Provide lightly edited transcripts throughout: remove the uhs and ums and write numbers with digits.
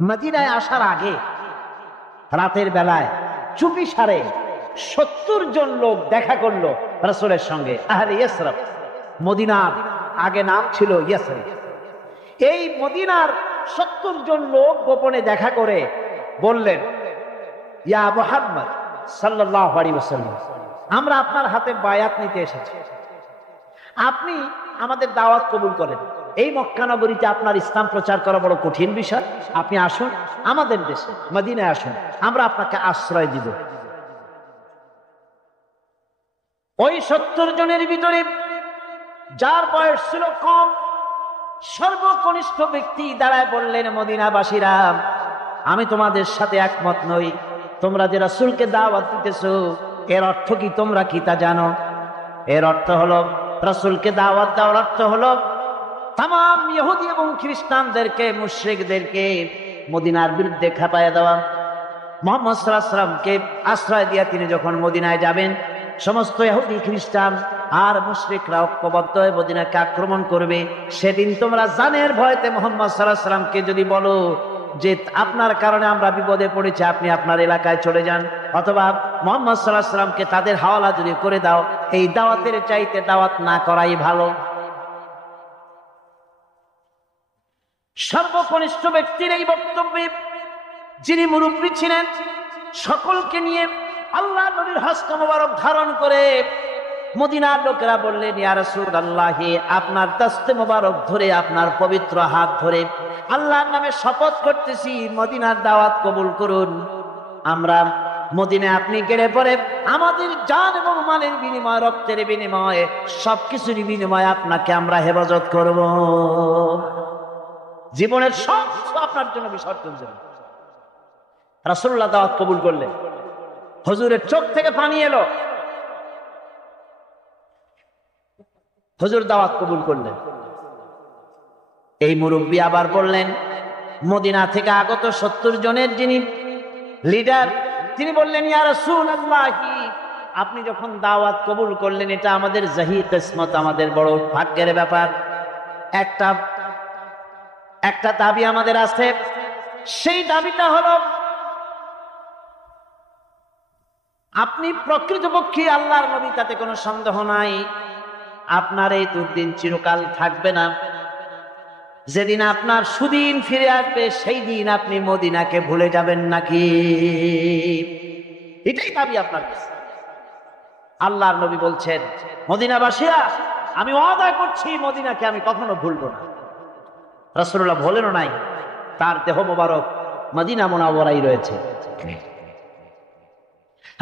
মদিনায় আসার আগে রাতের বেলায় চুপি সারে 70 জন লোক দেখা করলো রাসূলের সঙ্গে। আহলে ইয়াসরিব, মদিনার আগে নাম ছিল ইয়াসরিব। এই মদিনার 70 জন লোক গোপনে দেখা করে বললেন, ইয়া মুহাম্মদ সাল্লাল্লাহু আলাইহি ওয়াসাল্লাম, আমরা আপনার হাতে বায়াত নিতে এসেছি, আপনি আমাদের দাওয়াত কবুল করেন। এই মক্কা নগরীতে আপনার ইসলাম প্রচার করা বড় কঠিন বিষয়, আপনি আসুন আমাদের দেশে মদিনায় আসুন, আমরা আপনাকে আশ্রয় দিব। ওই 70 জনের ভিতরে যার বয়স ছিল কম, সর্বকনিষ্ঠ ব্যক্তি দাঁড়ায় বললেন, মদিনাবাসীরা, আমি তোমাদের সাথে একমত নই। তোমরা যে রাসূলকে দাওয়াত দিতেছো, এর অর্থ কি তোমরা কি তা জানো? এর অর্থ হলো, রাসূলকে দাওয়াত দেওয়ার অর্থ হলো তামাম ইহুদি এবং খ্রিস্টানদেরকে, মুশরিকদেরকে মদিনার বিরুদ্ধে খেপায় দেওয়া। মুহাম্মদ সাল্লাল্লাহু আলাইহি ওয়াসাল্লামকে আশ্রয় দিয়ে তিনি যখন মদিনায় যাবেন, সমস্ত ইহুদি খ্রিস্টান আর মুশরিকরা ঐক্যবদ্ধ হয়ে মদিনাকে আক্রমণ করবে। সেদিন তোমরা জানের ভয়তে মুহাম্মদ সাল্লাল্লাহু আলাইহি ওয়াসাল্লামকে যদি বলো যে আপনার কারণে আমরা বিপদে পড়েছি, আপনি আপনার এলাকায় চলে যান, অথবা মুহাম্মদ সাল্লাল্লাহু আলাইহি ওয়াসাল্লামকে তাদের হাওলা যদি করে দাও, এই দাওয়াতের চাইতে দাওয়াত না করাই ভালো। সর্বকনিষ্ঠ ব্যক্তির এই বক্তব্যে যিনি মুরব্বী ছিলেন, সকলকে নিয়ে আল্লাহ নবীর হস্ত মোবারক ধারণ করে মদিনার লোকেরা বললেন, ইয়া রাসূলুল্লাহ, আপনার দস্তে মোবারক ধরে, আপনার পবিত্র হাত ধরে আল্লাহর নামে শপথ করতেছি, মদিনার দাওয়াত কবুল করুন। আমরা মদিনায় আপনি গেলে পরে আমাদের জান এবং মালের বিনিময়ে, রক্তের বিনিময়ে, সবকিছুর বিনিময়ে আপনাকে আমরা হেফাজত করব। জীবনের সব আপনার জন্য বিসর্জন দেব। রাসূলুল্লাহ দাওয়াত কবুল করলেন। হুজুরের চোখ থেকে পানি এলো। হুজুর দাওয়াত কবুল করলেন। এই মুরব্বী আবার বললেন, মদিনা থেকে আগত 70 জনের যিনি লিডার, তিনি বললেন, ইয়া রাসূলুল্লাহ, আপনি যখন দাওয়াত কবুল করলেন, এটা আমাদের জাহি কিসমত, আমাদের বড় ভাগ্যের ব্যাপার। একটা দাবি আমাদের আছে। সেই দাবিটা হলো, আপনি প্রকৃতপক্ষে আল্লাহর নবী, তাতে কোনো সন্দেহ নাই। আপনার এই দুর্দিন চিরকাল থাকবে না। যেদিন আপনার সুদিন ফিরে আসবে, সেই দিন আপনি মদিনাকে ভুলে যাবেন নাকি? এটাই দাবি আপনার কাছে। আল্লাহর নবী বলছেন, মদিনাবাসীরা, আমি ওয়াদা করছি মদিনাকে আমি কখনো ভুলবো না। রাসূলুল্লাহ বলেনও নাই, তার দেহ মোবারক মদিনা মুনাওয়ারায় রয়েছে।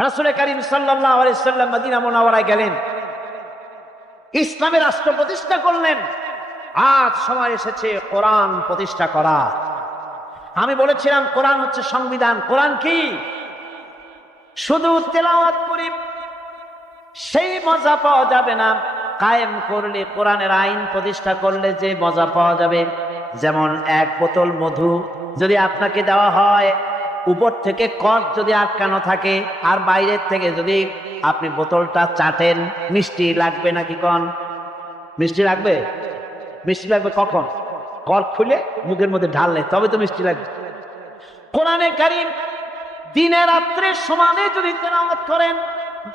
রাসূল কারীম সাল্লাল্লাহু আলাইহি ওয়াসাল্লাম মদিনা মুনাওয়ারায় গেলেন, ইসলামের রাষ্ট্র প্রতিষ্ঠা করলেন। আজ সময় এসেছে কোরআন প্রতিষ্ঠা করা। আমি বলেছিলাম কোরআন হচ্ছে সংবিধান। কোরআন কি? শুধু তেলাওয়াত করি সেই মজা পাওয়া যাবে না। কায়েম করলে, কোরআনের আইন প্রতিষ্ঠা করলে যে মজা পাওয়া যাবে, যেমন এক বোতল মধু যদি আপনাকে দেওয়া হয়, উপর থেকে কর্ক যদি আটকানো থাকে, আর বাইরের থেকে যদি আপনি বোতলটা চাটেন, মিষ্টি লাগবে নাকি? কোন মিষ্টি লাগবে? মিষ্টি লাগবে কখন? কর্ক খুলে মুখের মধ্যে ঢাললে তবে তো মিষ্টি লাগবে। কোরআনে কারীম দিনে রাত্রে সমানে যদি তেলাওয়াত করেন,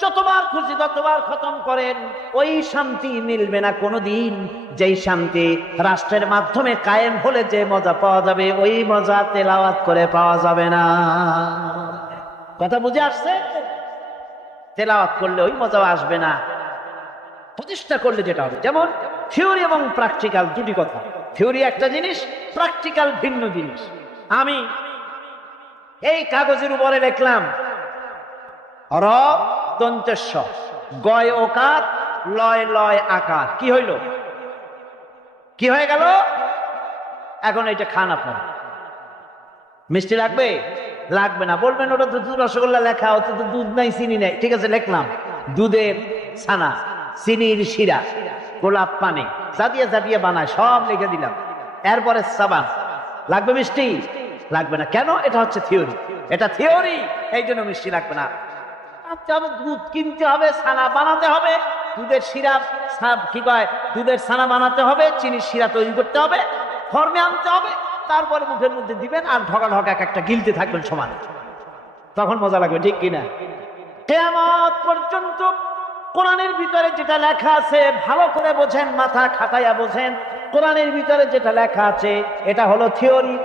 যতবার খুশি ততবার খতম করেন, ওই শান্তি মিলবে না কোনোদিন যেই শান্তি রাষ্ট্রের মাধ্যমে কায়েম হলে যে মজা পাওয়া যাবে, ওই মজা তেলাওয়াত করে পাওয়া যাবে না। কথা বুঝে আসছে? তেলাওয়াত করলে ওই মজা আসবে না, প্রতিষ্ঠা করলে যেটা হবে। যেমন থিওরি এবং প্র্যাকটিক্যাল দুটি কথা। থিওরি একটা জিনিস, প্র্যাকটিক্যাল ভিন্ন জিনিস। আমি এই কাগজের উপরে লিখলাম র দন্তেশ্ব, গয় ওকার, লয় লয় আকার, কি হইল? কি হয়ে গেল? এখন এটা খান আপনারা। মিষ্টি লাগবে? লাগবে না। বলবেন ওটা তো দুধ রসগোল্লা লেখা, ওতে তো দুধ নাই, চিনি নাই। ঠিক আছে, লিখলাম দুধের ছানা, চিনির শিরা, গোলাপ পানি, জাতিয়ে জাতিয়ে বানায়, সব লিখে দিলাম। এরপরে সাবান। লাগবে মিষ্টি? লাগবে না। কেন? এটা হচ্ছে থিওরি। এটা থিওরি, এই জন্য মিষ্টি লাগবে না। দুধ কিনতে হবে, ছানা বানাতে হবে, দুধের শিরা, কি কয়, দুধের ছানা বানাতে হবে, চিনির শিরা তৈরি করতে হবে, ফর্মে আনতে হবে, তারপরে মুখের মধ্যে দিবেন আর ঢকা ঢকা এক একটা গিলতে থাকবেন সমান, তখন মজা লাগবে, ঠিক কিনা? কিয়ামত পর্যন্ত কোরআনের ভিতরে যেটা লেখা আছে ভালো করে বোঝেন, মাথা খাটাইয়া বোঝেন। কোরআনের ভিতরে যেটা লেখা আছে এটা হলো থিওরি।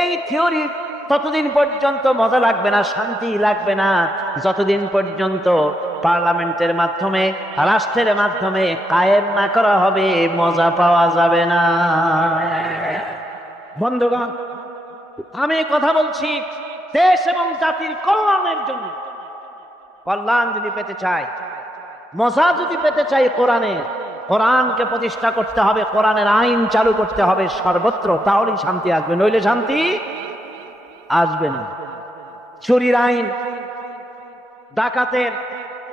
এই থিওরি ততদিন পর্যন্ত মজা লাগবে না, শান্তি লাগবে না, যতদিন পর্যন্ত পার্লামেন্টের মাধ্যমে, রাষ্ট্রের মাধ্যমে কায়েম না করা হবে, মজা পাওয়া যাবে না। বন্ধুগণ, আমি কথা বলছি দেশ এবং জাতির কল্যাণের জন্য। কল্যাণ যদি পেতে চাই, মজা যদি পেতে চাই কোরআনকে প্রতিষ্ঠা করতে হবে, কোরআনের আইন চালু করতে হবে সর্বত্র, তাহলেই শান্তি আসবে, নইলে শান্তি আসবে না। চুরির আইন,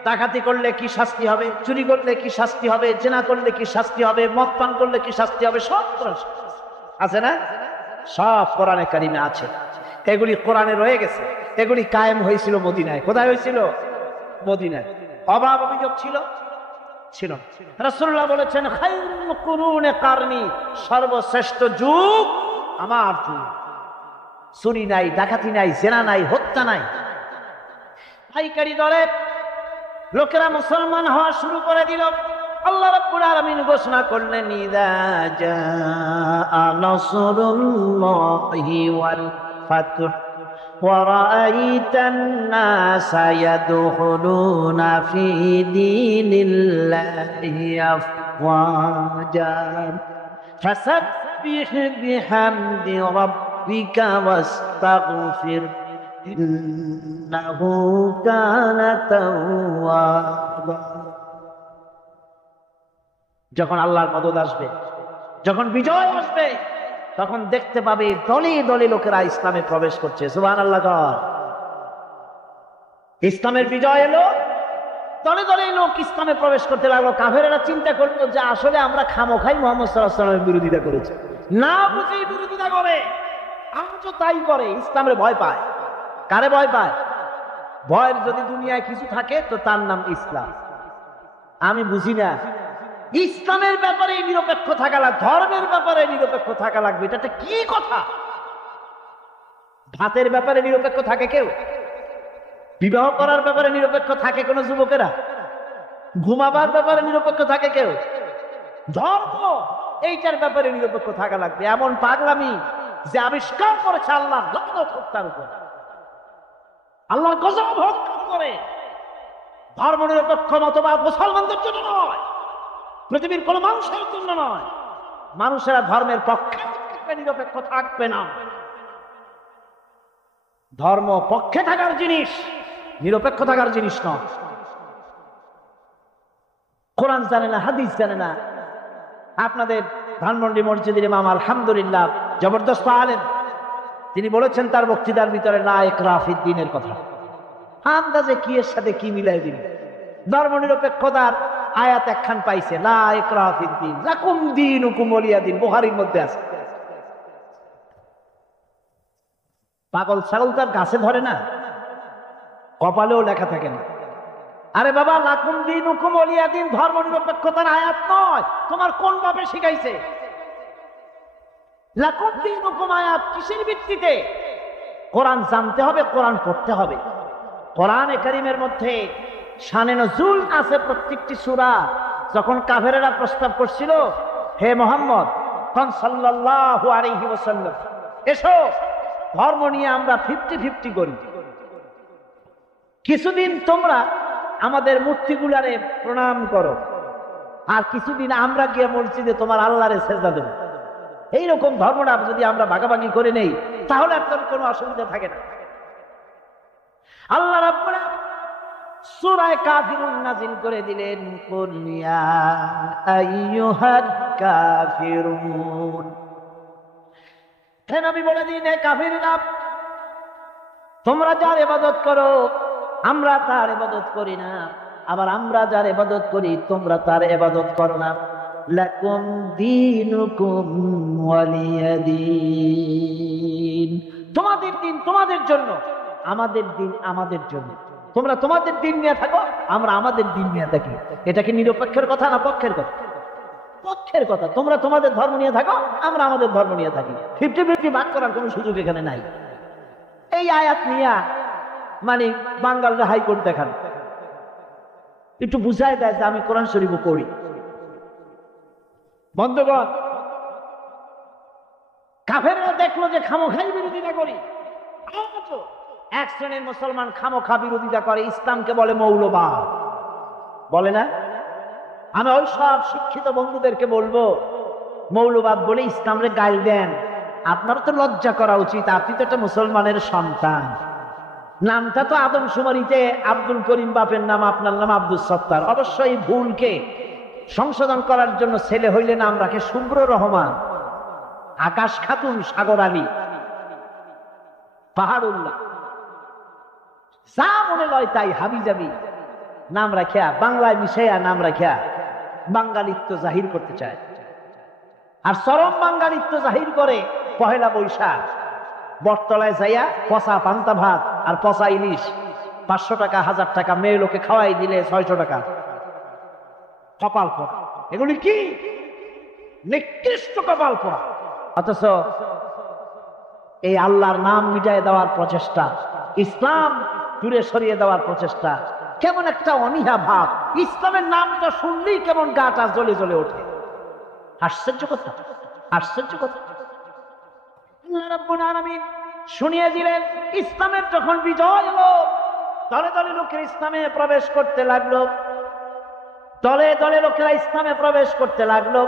ডাকাতি করলে কি শাস্তি হবে, চুরি করলে কি শাস্তি হবে, জেনা করলে কি শাস্তি হবে, মদ পান করলে কি শাস্তি হবে, সব আছে না? সব কোরআনে কারিমে আছে। এগুলি কোরআনে রয়ে গেছে, এগুলি কায়েম হয়েছিল মদিনায়। কোথায় হয়েছিল? মদিনায়। অভাব অভিযোগ ছিল? রাসূলুল্লাহ বলেছেন খায়রুল কুরুনে কারনি, সর্বশ্রেষ্ঠ যুগ আমার যুগ। চুরি নাই, ডাকাতি নাই, জেনা নাই, হত্যা নাই। পাইকারি দরে লোকেরা মুসলমান হওয়া শুরু করে দিল। আল্লাহ রাব্বুল আলামিন ঘোষণা করলেন ইযা জাআ নাসরুল্লাহি ওয়াল ফাতহু ওয়া রাআইতান নাসা ইয়াদখুলুনা ফি দীনিল্লাহি আফওয়াজা ফাসাব্বিহ বিহামদি রাব্বিকা ওয়াস্তাগফির ইন্নাহু কানা তাওয়াবা। যখন আল্লাহর মদদ আসবে, যখন বিজয় আসবে, তখন দেখতে পাবে দলে দলে লোকেরা ইসলামে প্রবেশ করছে। সুবহানাল্লাহ। ইসলামের বিজয় এলো, দলে দলে লোক ইসলামে প্রবেশ করতে লাগলো। কাফেরেরা চিন্তা করলো যে আসলে আমরা খামোখাই মুহাম্মদ সাল্লাল্লাহু আলাইহি ওয়াসাল্লামের বিরোধিতা করেছি, না বুঝেই বিরোধিতা করে, আজও তাই করে। ইসলামের ভয় পায়। কারে ভয় পায়? ভয়ের যদি দুনিয়ায় কিছু থাকে তো তার নাম ইসলাম। আমি বুঝি না, ইসলামের ব্যাপারে নিরপেক্ষ থাকা লাগবে, ধর্মের ব্যাপারে নিরপেক্ষ থাকা লাগবে, এটা কি কথা? ভাতের ব্যাপারে নিরপেক্ষ থাকে কেউ? বিবাহ করার ব্যাপারে নিরপেক্ষ থাকে কোন যুবকেরা? ঘুমাবার ব্যাপারে নিরপেক্ষ থাকে কেউ? ধর্ম এইটার ব্যাপারে নিরপেক্ষ থাকা লাগবে। এমন পাগলামি যে আবিষ্কার করেছে আল্লাহ, তার উপর আল্লাহ গজব করে। ধর্ম নিরপেক্ষ মতবাদ মুসলমানদের জন্য নয়, পৃথিবীর কোন মানুষের জন্য নয়। মানুষেরা ধর্মের পক্ষে নিরপেক্ষ থাকবে না। ধর্ম পক্ষে থাকার জিনিস, নিরপেক্ষ থাকার জিনিস নয়। কোরআন জানে না, হাদিস জানে না। আপনাদের ধানমন্ডি মসজিদের ইমাম আলহামদুলিল্লাহ জবরদস্ত আলেম, তিনি বলেছেন তার বক্তৃতার ভিতরে লা ইকরাহা ফিদ্দীনের কথা। আন্দাজে কি এর সাথে কি মিলাই দিন। ধর্ম নিরপেক্ষতার আয়াত একখান পাইছে, লা ইকরাহা ফিদ্দীন, লাকুম দীনুকুম ওয়ালিয়া দীন, বুখারীর মধ্যে আছে। পাগল ছাগল তার গাছে ধরে না, কপালেও লেখা থাকে না। আরে বাবা, লাকুম দীনুকুম ওয়ালিয়া দীন ধর্ম নিরপেক্ষতার আয়াত নয়। তোমার কোন ভাবে শিখাইছে? লাকুম দীনুকুম আয়াত কিসের ভিত্তিতে? কোরআন জানতে হবে, কোরআন পড়তে হবে। কোরআনে কারীমের মধ্যে শানে নজুল আছে প্রত্যেকটি সূরা। যখন কাফেরেরা প্রস্তাব করছিল, হে মুহাম্মদ সাল্লাল্লাহু আলাইহি ওয়াসাল্লাম, এসো ধর্ম নিয়ে আমরা 50-50 করি, কিছুদিন তোমরা আমাদের মূর্তিগুলারে প্রণাম করো, আর কিছুদিন আমরা গিয়ে মসজিদে তোমার আল্লাহরে সেজদা দেব। এইরকম ধর্মটা যদি আমরা ভাগাভাগি করে নেই, তাহলে আপনার কোনো অসুবিধা থাকে না। আল্লাহ রাব্বুল আলামিন সূরা কাফিরুন নাযিল করে দিলেন, কুল ইয়া আইয়ুহাল কাফিরুন। হে নবী বলে দিন, হে কাফিররা, তোমরা যার ইবাদত করো আমরা তার ইবাদত করি না, আবার আমরা যার ইবাদত করি তোমরা তার ইবাদত করো না। লাকুম দীনুকুম ওয়ালিয়া দীন, তোমাদের দিন তোমাদের জন্য, আমাদের দিন আমাদের জন্য। তোমরা তোমাদের দিন নিয়ে থাকো, আমরা আমাদের দিন নিয়ে থাকি। এটা কি নিরপেক্ষের কথা না পক্ষের কথা? পক্ষের কথা, তোমরা তোমাদের ধর্ম নিয়ে থাকো, আমরা আমাদের ধর্ম নিয়ে থাকি, 50-50 ভাগ করার কোনো সুযোগ এখানে নাই। এই আয়াত নিয়ে মানে বাঙ্গালরা হাইকোর্ট দেখান, একটু বুঝাই দেয় যে আমি কোরআন শরীফ পড়ি। বন্ধুগণ, কাফেররা দেখলো যে খামোখাই বিরোধিতা করি, এক শ্রেণীর মুসলমান খামোখা বিরোধিতা করে, ইসলামকে বলে মৌলবাদ, বলে না? আমি ওই সব শিক্ষিত বন্ধুদেরকে বলবো, মৌলবাদ বলে ইসলামরে গাইল দেন, আপনারও তো লজ্জা করা উচিত, আপনি তো একটা মুসলমানের সন্তান। নামটা তো আদমশুমারিতে আব্দুল করিম বাপের নাম, আপনার নাম আব্দুল সত্তার। অবশ্যই ভুলকে সংশোধন করার জন্য ছেলে হইলে নাম রাখে শুভ্র রহমান, আকাশ খাতুন, সাগর আলী, পাহাড়ুল্লাহ, যা মনে লয় তাই হাবিজাবি নাম রাখিয়া, বাংলায় মিশাইয়া নাম রাখিয়া বাঙালিত্ব জাহির করতে চায়। আর চরম বাঙালিত্ব জাহির করে পহেলা বৈশাখ বটতলায় যাইয়া পচা পান্তা ভাত আর পচা ইলিশ 500 টাকা 1000 টাকা মেয়ে লোকে খাওয়াই দিলে 600 টাকা, কপাল পোড়া। এগুলি কি নিকৃষ্ট কপাল পোড়া। অথচ এই আল্লাহর নাম মিটায় দেওয়ার প্রচেষ্টা, ইসলাম দূরে সরিয়ে দেওয়ার প্রচেষ্টা, কেমন একটা অনীহা ভাব। ইসলামের নামটা শুনলেই কেমন গাটা জ্বলে জ্বলে ওঠে। আশ্চর্য কথা, আশ্চর্য কথা। আল্লাহ রাব্বুল আলামিন শুনিয়ে দিলেন, ইসলামের যখন বিজয় হলো, দলে দলে লোকেরা ইসলামে প্রবেশ করতে লাগলো, দলে দলে লোকেরা ইসলামে প্রবেশ করতে লাগলো।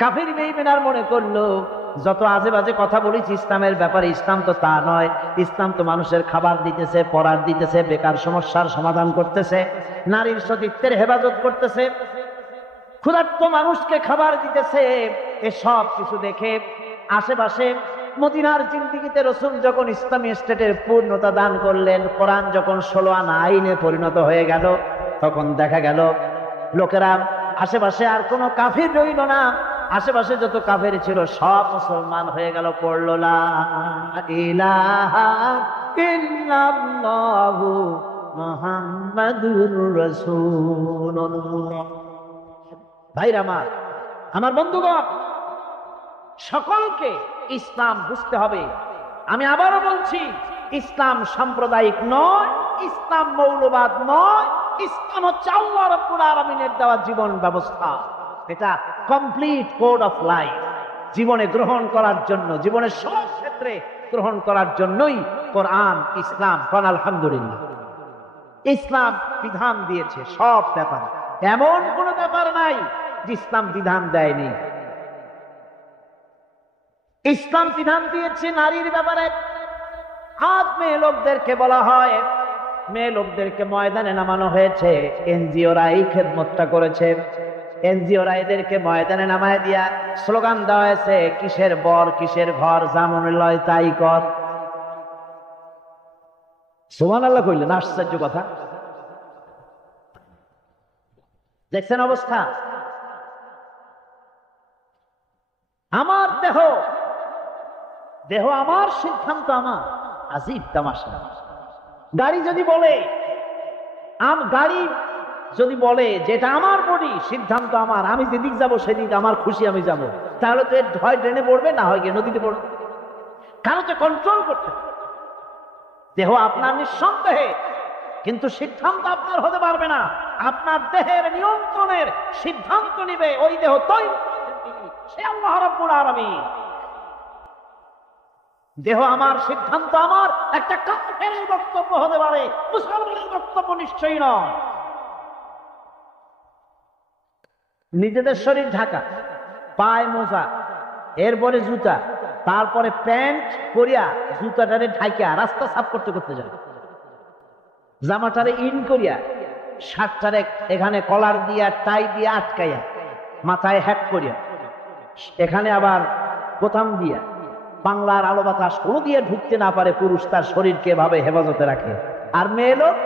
কাফির বেঈমান মনে করলো যত আজে বাজে কথা বলেছি ইসলামের ব্যাপারে, ইসলাম তো তা নয়। ইসলাম তো মানুষের খাবার দিতেছে, পড়ার দিতেছে, বেকার সমস্যার সমাধান করতেছে, নারীর সতীত্বের হেফাজত করতেছে, ক্ষুধার্ত মানুষকে খাবার দিতেছে। এসব কিছু দেখে আশেপাশে মদিনার জিন্দেগিতে রাসূল যখন ইসলামী স্টেটের পূর্ণতা দান করলেন, কোরআন যখন 16 আনা আইনে পরিণত হয়ে গেল, তখন দেখা গেল লোকেরা আশেপাশে আর কোনো কাফির রইল না, আশেপাশে যত কাফের ছিল সব মুসলমান হয়ে গেল। পড়ল লা ইলাহা ইল্লাল্লাহু মুহাম্মাদুর রাসূলুল্লাহ। ভাইরা আমার বন্ধুগণ, সকলকে ইসলাম বুঝতে হবে। আমি আবারও বলছি, ইসলাম সাম্প্রদায়িক নয়, ইসলাম মৌলবাদ নয়, ইসলাম হচ্ছে আল্লাহ রাব্বুল আলামিনের দেওয়া জীবন ব্যবস্থা। এটা কমপ্লিট কোড অফ লাইফ, জীবনে গ্রহণ করার জন্য, জীবনের সব ক্ষেত্রে গ্রহণ করার জন্যই কোরআন ইসলাম। কোন আলহামদুলিল্লাহ, ইসলাম বিধান দিয়েছে সব ব্যাপারে, এমন কোন ব্যাপার নাই যে ইসলাম বিধান দেয়নি। ইসলাম বিধান দিয়েছে নারীর ব্যাপারে। আজ মেয়ে লোকদেরকে বলা হয়, মেয়ে লোকদেরকে ময়দানে নামানো হয়েছে, এনজিওরা এই খেদমতটা করেছে। এনজিওরা এদেরকে ময়দানে নামায় দিয়া স্লোগান দেওয়া হয়েছে, কিসের বর কিসের ঘর, যা মনে লয় তাই কর। সুবহানাল্লাহ কইলেন, আশ্চর্য কথা। দেখছেন অবস্থা? আমার দেহ, দেহ আমার, সিদ্ধান্ত আমার। আজীব তামাশা। গাড়ি যদি বলে, গাড়ি যদি বলে যে এটা আমার বডি, সিদ্ধান্ত আমার, আমি যেদিক যাবো সেদিক আমার খুশি আমি যাব, তাহলে তো এর হয় ড্রেনে পড়বে, না হয় গিয়ে নদীতে পড়বে। কারণ তো কন্ট্রোল করতে। দেহ আপনার নিঃসন্দেহে, কিন্তু সিদ্ধান্ত আপনার হতে পারবে না। আপনার দেহের নিয়ন্ত্রণের সিদ্ধান্ত নিবে ওই দেহ, সে আল্লাহ রাব্বুল আলামিন। দেহ আমার, সিদ্ধান্ত আমার, একটা কাফেরের বক্তব্য হতে পারে, মুসলমানের বক্তব্য নিশ্চয়ই নয়। নিজেদের শরীর ঢাকা, পায়ে মোজা, এরপরে জুতা, তারপরে প্যান্ট করিয়া জুতাটারে ঢাকিয়া রাস্তা সাফ করতে করতে যায়, জামাটারে ইন করিয়া, শার্টটারে এখানে কলার দিয়া টাই দিয়া আটকাইয়া, মাথায় হ্যাট করিয়া, এখানে আবার বোতাম দিয়া, বাংলার আলো বাতাস কোনো দিয়ে ঢুকতে না পারে, পুরুষ তার শরীরকে এভাবে হেফাজতে রাখে। আর মেয়ে লোক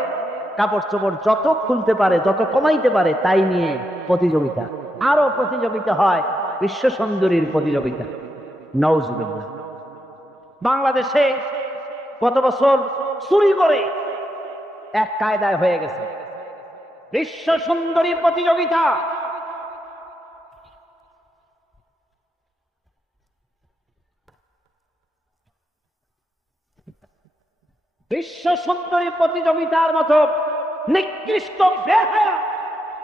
কাপড় চোপড় যত খুলতে পারে, যত কমাইতে পারে, তাই নিয়ে প্রতিযোগিতা। আরো প্রতিযোগিতা হয়, বিশ্ব সুন্দরীর প্রতিযোগিতা। নাউজুবিল্লাহ। বাংলাদেশে গত বছর চুরি করে এক কায়দায় হয়ে গেছে বিশ্ব সুন্দরী প্রতিযোগিতা। বিশ্ব সুন্দরী প্রতিযোগিতার মতো নিকৃষ্ট বেহায়া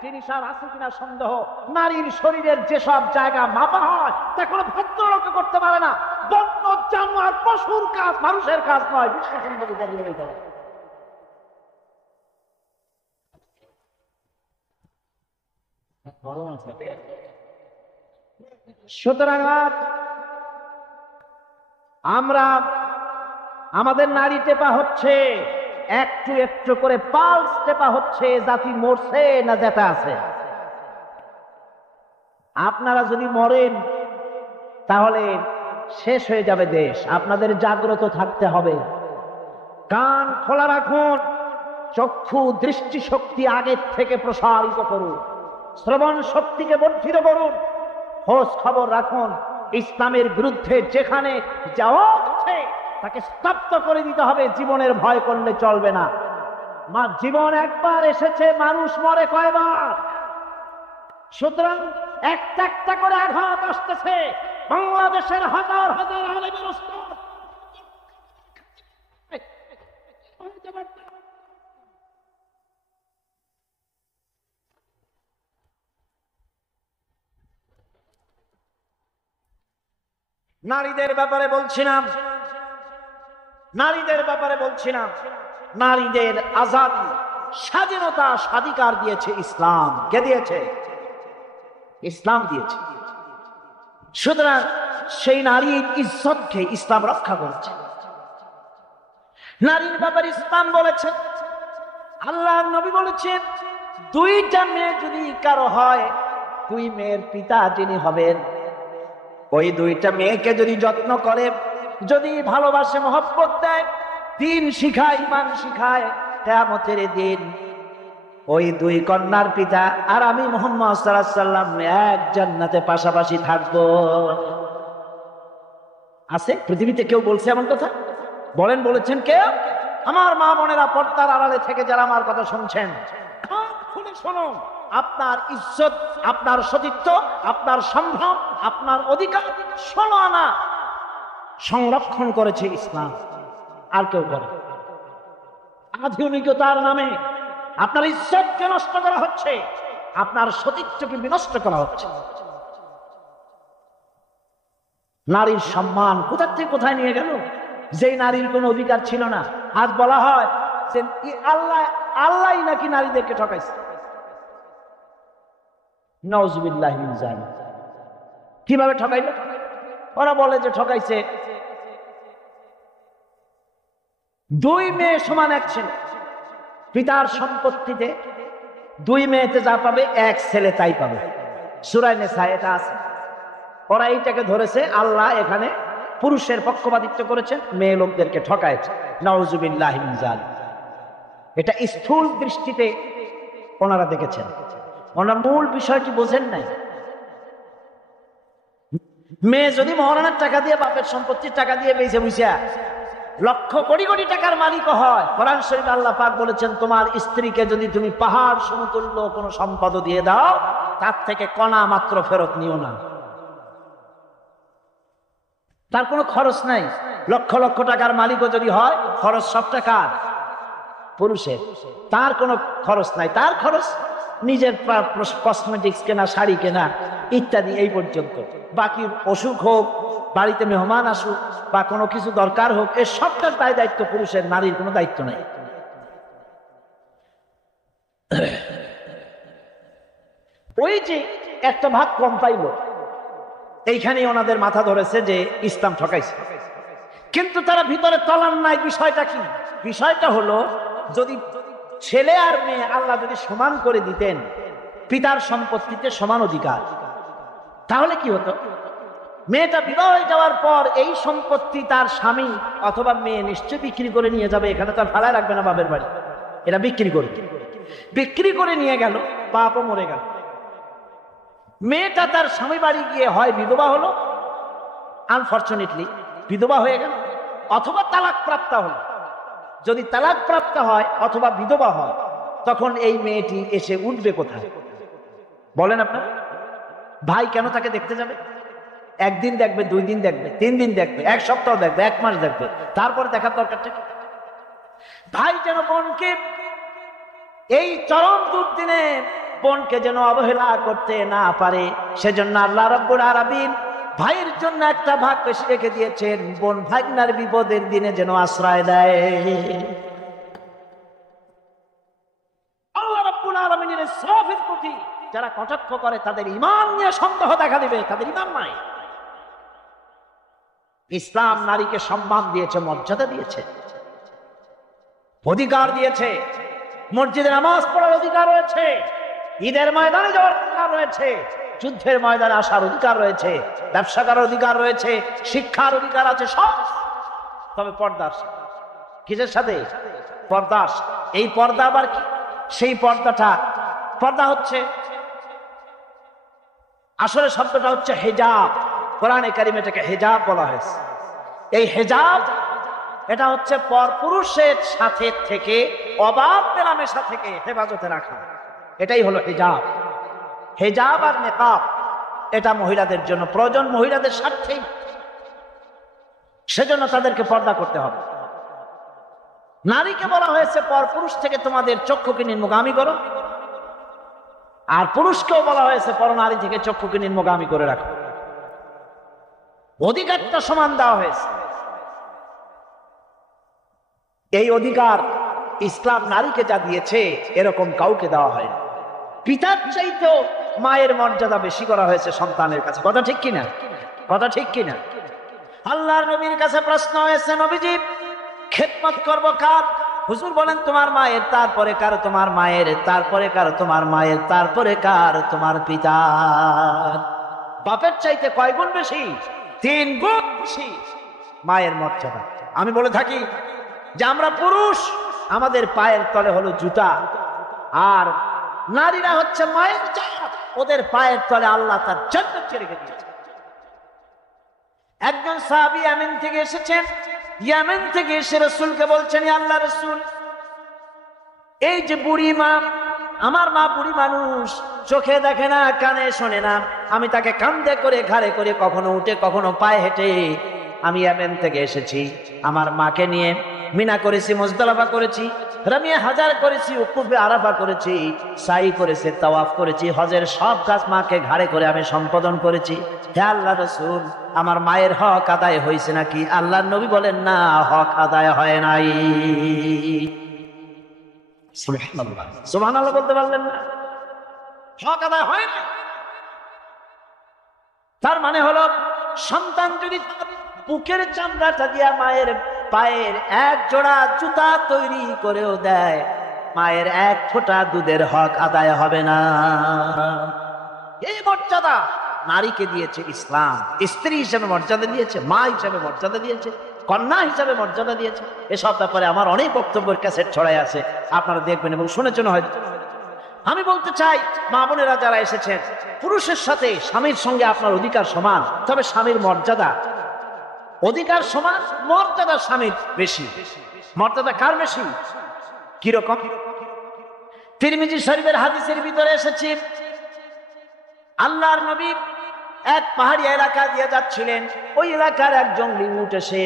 জিনিস আর আছে কিনা সন্দেহ। নারীর শরীরের যেসব জায়গা মাপা হয় তা কোনো ভদ্রলোকে করতে পারে না। বন্য জানোয়ার, পশুর কাজ, মানুষের কাজ নয়। বিশ্ব সুন্দরী প্রতিযোগিতা। সুতরাং আমরা আমাদের নারী টেপা হচ্ছে, একটু একটু করে পালস টেপা হচ্ছে, জাতি মরছে না যেটা আছে। আপনারা যদি মরেন তাহলে শেষ হয়ে যাবে দেশ। আপনাদের জাগ্রত থাকতে হবে, কান খোলা রাখুন, চক্ষু দৃষ্টি শক্তি আগের থেকে প্রসারিত করুন, শ্রবণ শক্তিকে বর্ধিত করুন, খোঁজ খবর রাখুন। ইসলামের বিরুদ্ধে যেখানে যাওয়া হচ্ছে তাকে স্তব্ধ করে দিতে হবে। জীবনের ভয় করলে চলবে না। জীবন একবার এসেছে, মানুষ মরে কয়বার। সুতরাং একটা একটা করে আঘাত আসতেছে। বাংলাদেশের হাজার হাজার আলেমের উস্তাদ নারীদের ব্যাপারে বলছিলাম, নারীদের আজাদী, স্বাধীনতা, স্বাধিকার দিয়েছে ইসলাম। কে দিয়েছে? ইসলাম দিয়েছে। সুতরাং সেই নারীর ইজ্জতকে ইসলাম রক্ষা করেছে। নারীর ব্যাপারে ইসলাম বলেছে, আল্লাহ নবী বলেছেন, দুইটা মেয়ে যদি কারো হয়, দুই মেয়ের পিতা যিনি হবেন, ওই দুইটা মেয়েকে যদি যত্ন করে, যদি ভালোবাসে, মহব্বত দেয়, দিন শিখায়, ইমান শিখায়, কিয়ামতের দিন ওই দুই কন্যার পিতা আর আমি মুহাম্মদ সাল্লাল্লাহু আলাইহি ওয়াসাল্লাম এক জান্নাতে পাশাপাশি থাকবো। আছে পৃথিবীতে কেউ বলছে এমন কথা? বলেন, বলেছেন কেউ? আমার মা বোনেরা, পর্দার আড়ালে থেকে যারা আমার কথা শুনছেন, কান খুলে শুনুন। আপনার ইজ্জত, আপনার সতীত্ব, আপনার সম্ভ্রম, আপনার অধিকার 16 আনা সংরক্ষণ করেছে ইসলাম, আর কেউ করে। আধুনিকতার নামে আপনার ইজ্জতকে নষ্ট করা হচ্ছে, আপনার সতীত্বকে বিনষ্ট করা হচ্ছে। নারীর সম্মান কোথা থেকে কোথায় নিয়ে গেল? যেই নারীর কোনো অধিকার ছিল না, আজ বলা হয় যে আল্লাহ নাকি নারীদেরকে ঠকাইছে। নাউজুবিল্লাহি মিন যালিক। কিভাবে ঠকাইল? ওরা বলে যে ঠকাইছে, দুই মেয়ে সমান এক ছেলে। পিতার সম্পত্তিতে দুই মেয়েতে যা পাবে, এক ছেলে তাই পাবে। সূরা নিসা এটা আছে। ওরা এইটাকে ধরেছে আল্লাহ এখানে পুরুষের পক্ষপাতিত্ব করেছেন, মেয়ে লোকদেরকে ঠকাইছে। নাউজুবিল্লাহি মিন যালিক। এটা স্থূল দৃষ্টিতে ওনারা দেখেছেন, ওনারা মূল বিষয়টি বোঝেন নাই। মেয়ে যদি মহারানার টাকা দিয়ে, বাপের সম্পত্তির টাকা দিয়ে বেঁচে বুঝা লক্ষ কোটি কোটি টাকার মালিক হয়, কোরআন শরীফে আল্লাহ পাক বলেছেন, তোমার স্ত্রীকে যদি তুমি পাহাড় সমতুল্য কোনো সম্পদ দিয়ে দাও, তার থেকে কণা মাত্র ফেরত নিও না। তার কোনো খরচ নাই। লক্ষ লক্ষ টাকার মালিকও যদি হয়, খরচ সব টাকার পুরুষের, তার কোনো খরচ নাই। তার খরচ নিজের কসমেটিক্স কেনা, শাড়ি কেনা ইত্যাদি, এই পর্যন্ত। বাকি অসুখ হোক, বাড়িতে মেহমান আসুক, বা কোনো কিছু দরকার হোক, এর সবটার দায়িত্ব পুরুষের, নারীর কোনো দায়িত্ব নাই। ওই যে একটা ভাগ কম পাইল, এইখানে ওনাদের মাথা ধরেছে যে ইসলাম ঠকাইছে। কিন্তু তারা ভিতরে তলান নাই। বিষয়টা কি? বিষয়টা হলো, যদি ছেলে আর মেয়ে আল্লাহ যদি সমান করে দিতেন, পিতার সম্পত্তিতে সমান অধিকার, তাহলে কি হতো? মেয়েটা বিবাহ হয়ে যাওয়ার পর এই সম্পত্তি তার স্বামী অথবা মেয়ে নিশ্চয় বিক্রি করে নিয়ে যাবে। এখানে তার ফালায় রাখবে না বাপের বাড়ি, এটা বিক্রি করে নিয়ে গেল, বাপও মরে গেল। মেয়েটা তার স্বামী বাড়ি গিয়ে হয় বিধবা হলো, আনফরচুনেটলি বিধবা হয়ে গেল, অথবা তালাক প্রাপ্ত হলো। যদি তালাক প্রাপ্ত হয় অথবা বিধবা হয়, তখন এই মেয়েটি এসে উঠবে কোথায় বলেন আপনার? ভাই কেন তাকে দেখতে যাবে? একদিন দেখবে, 2 দিন দেখবে, 3 দিন দেখবে, 1 সপ্তাহ দেখবে, 1 মাস দেখবে, তারপরে দেখার দরকারটা কি? ভাই যেন বোনকে এই চরম দুর্দিনে বোনকে যেন অবহেলা করতে না পারে, সেজন্য আল্লাহ রাব্বুল আলামিন ভাইয়ের জন্য একটা ভাগ বেশি রেখে দিয়েছেন, বোন ভাগনার বিপদের দিনে যেন আশ্রয় দেয়। আল্লাহ রাব্বুল আলামিনের সওয়াবের প্রতি যারা কটাক্ষ করে তাদের ঈমান নিয়ে সন্দেহ দেখা দিবে, তাদের ঈমান নাই। ইসলাম নারীকে সম্মান দিয়েছে, মর্যাদা দিয়েছে, অধিকার দিয়েছে। মসজিদে নামাজ পড়ার অধিকার রয়েছে, ঈদের ময়দানে যাওয়ার অধিকার রয়েছে, যুদ্ধের ময়দানে আসার অধিকার রয়েছে, ব্যবসা করার অধিকার রয়েছে, শিক্ষার অধিকার আছে, সব। তবে পর্দার সাথে, কিসের সাথে? পর্দার। এই পর্দা আবার কি? সেই পর্দা হচ্ছে, আসলে শব্দটা হচ্ছে হেজাব। কোরআনে কারিমে এটাকে হেজাব বলা হয়েছে। এই হেজাব এটা হচ্ছে পরপুরুষের সাথে থেকে অবাধ মেলামেশা থেকে হেফাজতে রাখা, এটাই হলো হেজাব। হেজাব আর নেকাব এটা মহিলাদের জন্য প্রয়োজন, মহিলাদের স্বার্থেই, সেজন্য তাদেরকে পর্দা করতে হবে। নারীকে বলা হয়েছে পরপুরুষ থেকে তোমাদের চক্ষুকে নিম্নগামী করো, আর পুরুষকেও বলা হয়েছে পরনারী থেকে চক্ষুকে নিম্নগামী করে রাখো। অধিকারটা সমান দেওয়া হয়েছে। এই অধিকার ইসলাম নারীকে যা দিয়েছে এরকম কাউকে দেওয়া হয় না। পিতার চাইতেও মায়ের মর্যাদা বেশি করা হয়েছে সন্তানের কাছে। কথা ঠিক কিনা? কথা ঠিক কিনা? আল্লাহর নবীর কাছে প্রশ্ন হয়েছে, নবীজি খেদমত করব কার? হুজুর বলেন তোমার মায়ের, তারপরে কার তোমার মায়ের, তারপরে কার তোমার মায়ের, তারপরে কার তোমার পিতার। বাপের চাইতে কয় গুণ বেশি? 3 গুণ বেশি মায়ের মর্যাদা। আমি বলে থাকি যে আমরা পুরুষ, আমাদের পায়ের তলে হলো জুতা, আর নারীরা হচ্ছে মায়ের জাত, ওদের পায়ের তলে আল্লাহ তার জান্নাত রেখে দিয়েছে। একজন সাহাবী ইয়ামেন থেকে এসেছেন, ইয়ামেন থেকে এসে রাসূলকে বলছেন, ইয়া আল্লাহর রাসূল, এই যে বুড়ি মা, আমার মা বুড়ি মানুষ, চোখে দেখে না, কানে শোনে না, আমি তাকে কাঁধে করে ঘাড়ে করে কখনো উঠে কখনো পায়ে হেঁটে আমি ইয়ামেন থেকে এসেছি। আমার মাকে নিয়ে মিনা করেছি, মুজদালিফা করেছি, রামিয়া হাজার করেছি, উকুফে আরাফা করেছি, সাই করেছি, তাওয়াফ করেছি, হজের সব কাজ মাকে ঘাড়ে করে আমি সম্পাদন করেছি। হে আল্লাহর রাসূল, আমার মায়ের হক আদায় হয়েছে নাকি? আল্লাহর নবী বলেন, না, হক আদায় হয় নাই। সুবহানাল্লাহ, সুবহানাল্লাহ বলতে পারলেন না? হক আদায় হয় না। তার মানে হলো সন্তান যদি বুকের চামড়াটা দিয়া মায়ের পায়ের 1 জোড়া জুতা তৈরি করেও দেয়, মায়ের 1 ফোঁটা দুধের হক আদায় হবে না। এই মর্যাদা নারীকে দিয়েছে ইসলাম। স্ত্রী হিসেবে মর্যাদা দিয়েছে, মা হিসেবে মর্যাদা দিয়েছে, কন্যা হিসেবে মর্যাদা দিয়েছে। এসব ব্যাপারে আমার অনেক বক্তব্যের ক্যাসেট ছড়াই আছে, আপনারা দেখবেন এবং শুনেছেন হয়তো। আমি বলতে চাই, মা বোনেরা যারা এসেছেন, পুরুষের সাথে স্বামীর সঙ্গে আপনার অধিকার সমান, তবে স্বামীর মর্যাদা, অধিকার সমান, মর্যাদা স্বামীর বেশি। মর্যাদা কার বেশি? কিরকম? তিরমিজি শরীফের হাদিসের ভিতরে এসেছে, আল্লাহর নবী এক পাহাড়ি এলাকা দিয়ে যাচ্ছিলেন, ওই এলাকার এক জঙ্গলি উট এসে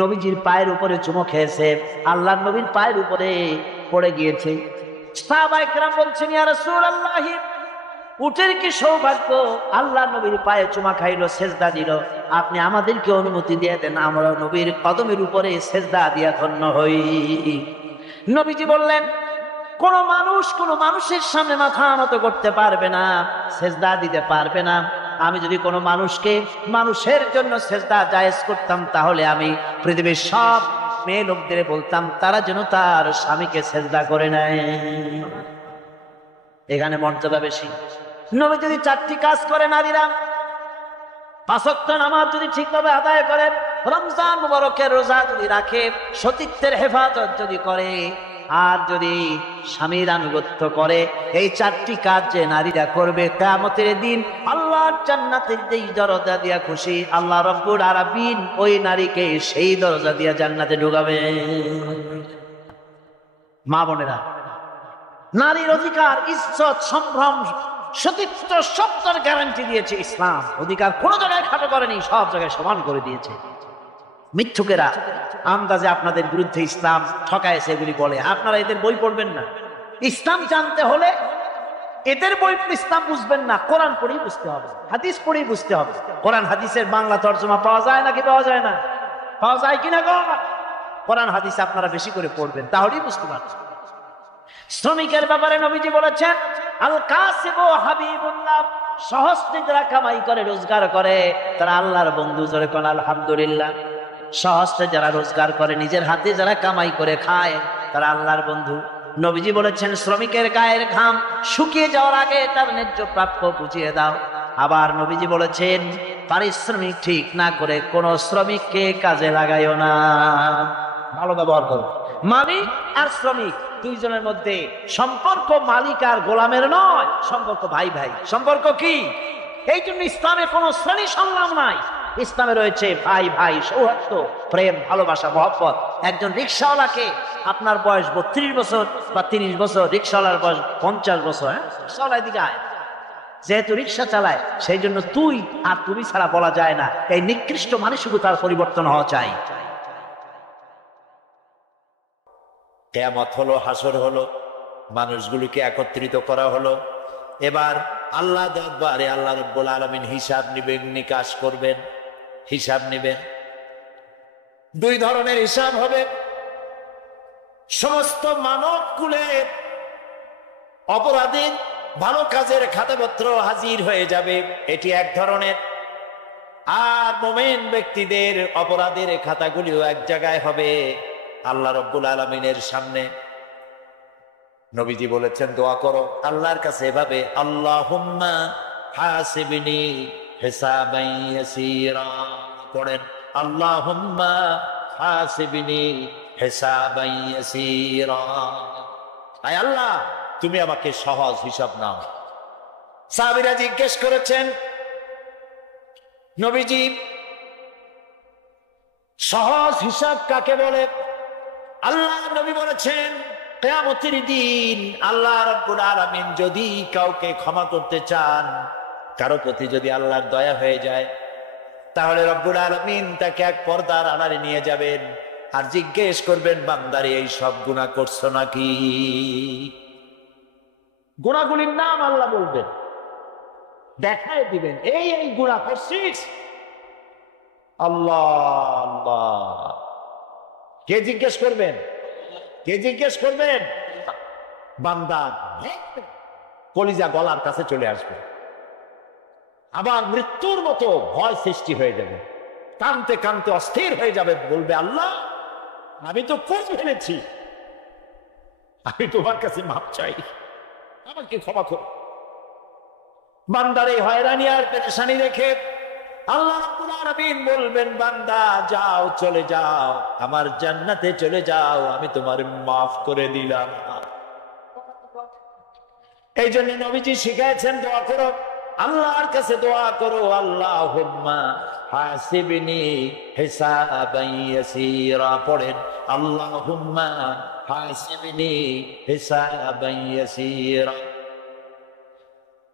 নবীজির পায়ের উপরে চুমো খেয়েছে, আল্লাহর নবীর পায়ের উপরে পড়ে গিয়েছে। সাহাবায়ে কেরাম বলছেন, ইয়া রাসূলুল্লাহ, উটের কি সৌভাগ্য, আল্লাহর নবীর পায়ে চুমা খাইলো, সেজদা দিল, আপনি আমাদেরকে অনুমতি দিয়ে দেন, আমরা নবীর কদমের উপরে সেজদা দিয়া ধন্য হই। নবীজি বললেন, কোন মানুষের সামনে মাথা নত করতে পারবে না, সেজদা দিতে পারবে না। আমি যদি কোনো মানুষের জন্য সেজদা জায়েজ করতাম, তাহলে আমি পৃথিবীর সব মেয়ে লোকদের বলতাম তারা যেন তার স্বামীকে সেজদা করে নেয়। এখানে মর্যাদা বেশি। নবী যদি 4টি কাজ করে, নারীরা 5 ওয়াক্ত নামাজ যদি ঠিকভাবে আদায় করে, রমজান মুবারকের রোজা যদি রাখে, সতীত্বের হেফাজত যদি করে, আর যদি স্বামীর আনুগত্য করে, এই 4টি কাজ যে নারীরা করবে, কিয়ামতের দিন আল্লাহর জান্নাতের যেই দরজা দিয়া খুশি, আল্লাহ রাব্বুল আলামিন ওই নারীকে সেই দরজা দিয়া জান্নাতে ঢুকাবে। মা বোনেরা, নারীর অধিকার, ইজ্জত, সম্ভ্রম, সতীত্ব সবটার গ্যারান্টি দিয়েছে ইসলাম। অধিকার কোনো জায়গায় খাটো করেনি, সব জায়গায় সমান করে দিয়েছে। মিথ্যুকেরা আন্দাজে আপনাদের বিরুদ্ধে ইসলাম ঠকায়ছে এগুলি বলে, আপনারা এদের বই পড়বেন না। ইসলাম জানতে হলে এদের বই ইসলাম বুঝবেন না, কোরআন পড়েই বুঝতে হবে, হাদিস পড়েই বুঝতে হবে। কোরআন হাদিসের বাংলা তর্জমা পাওয়া যায় নাকি পাওয়া যায় না? পাওয়া যায় কিনা গো? কোরআন হাদিস আপনারা বেশি করে পড়বেন, তাহলেই বুঝতে পারবেন। শ্রমিকের ব্যাপারে নবীজি বলেছেন, আল কাসিবু হাবিবুল্লাহ, সহজে যারা কামাই করে রোজগার করে তারা আল্লাহর বন্ধু। জোরে কোন আলহামদুলিল্লাহ। সহজে যারা রোজগার করে, নিজের হাতে যারা কামাই করে খায় তারা আল্লাহর বন্ধু। নবীজি বলেছেন, শ্রমিকের গায়ের ঘাম শুকিয়ে যাওয়ার আগে তার ন্যায্য প্রাপ্য বুঝিয়ে দাও। আবার নবীজি বলেছেন, পারিশ্রমিক ঠিক না করে কোন শ্রমিককে কাজে লাগাইও না, ভালো ব্যবহার করো। মালিক আর শ্রমিক দুইজনের মধ্যে সম্পর্ক মালিক আর গোলামের নয়, সম্পর্ক ভাই ভাই। সম্পর্ক কি? এই জন্য ইসলামে কোনো শ্রেণী সংগ্রাম নাই। ইসলামে রয়েছে ভাই ভাই, সৌহার্দ্য, প্রেম, ভালোবাসা, মহব্বত। একজন রিক্সাওয়ালাকে আপনার বয়স 32 বছর বা 30 বছর, রিক্সাওয়ালার বয়স 50 বছর, রিক্সাওয়ালা এদিকে আয়, যেহেতু রিক্সা চালায় সেই জন্য তুই আর তুমি ছাড়া বলা যায় না। এই নিকৃষ্ট মানসিকতার পরিবর্তন হওয়া চাই। কিয়ামত হলো, হাসর হলো, মানুষগুলোকে একত্রিত করা হলো। এবার আল্লাহ দরবারে আল্লাহ রাব্বুল আলামিন হিসাব নিবেন, নিকাশ করবেন, হিসাব নিবেন। দুই ধরনের হিসাব হবে। সমস্ত মানবকুলের অপরাধী ভালো কাজের খাতাপত্র হাজির হয়ে যাবে, এটি এক ধরনের। আর মুমিন ব্যক্তিদের অপরাধের খাতাগুলিও এক জায়গায় হবে আল্লাহ রাব্বুল আলামিনের সামনে। নবীজি বলেছেন, দোয়া করো আল্লাহর কাছে এভাবে, আল্লাহুম্মা হাসিবনি হিসাবান ইয়াসীরা। পড়েন, আল্লাহুম্মা হাসিবনি হিসাবান ইয়াসীরা। আয় আল্লাহ, তুমি আমাকে সহজ হিসাব নাও। সাহাবীরা জিজ্ঞেস করেছেন, নবীজি সহজ হিসাব কাকে বলে? আল্লাহ নবী বলেছেন, কিয়ামতের দিন আল্লাহ রাব্বুল আলামিন যদি কাউকে ক্ষমা করতে চান, কারো প্রতি যদি আল্লাহর দয়া হয়ে যায়, তাহলে রব্বুল আলামিন তাকে এক পর্দার আড়ালে নিয়ে যাবেন আর জিজ্ঞেস করবেন, বান্দারে এই সব গুনাহ করছো নাকি? গুনাহগুলির নাম আল্লাহ বলবেন, দেখায় দিবেন, এই এই গুনাহ করছিস। আল্লাহ আল্লাহ, কে জিজ্ঞেস করবেন? কে জিজ্ঞেস করবেন? বান্দা কলিজা গলার কাছে চলে আসবে, আবার মৃত্যুর মতো ভয় সৃষ্টি হয়ে যাবে, কানতে কানতে অস্থির হয়ে যাবে, বলবে, আল্লাহ আমি তো কোন ফেলেছি, আমি তোমার কাছে মাপ চাই, আমাকে ক্ষমা করো। বান্দার এই হয়রানি আর পেরেশানি রেখে আল্লাহ রাব্বুল আলামিন বলবেন, বান্দা যাও, চলে যাও, আমার জান্নাতে চলে যাও, আমি তোমার মাফ করে দিলাম। এই জন্য নবীজি শিখাইছেন, দোয়া করো, আল্লাহর কাছে দোয়া করো, আল্লাহুম্মা হাসিবনি হিসাবান ইয়াসীরা। পড়েন, আল্লাহুম্মা হাসিবনি হিসাবান ইয়াসীরা।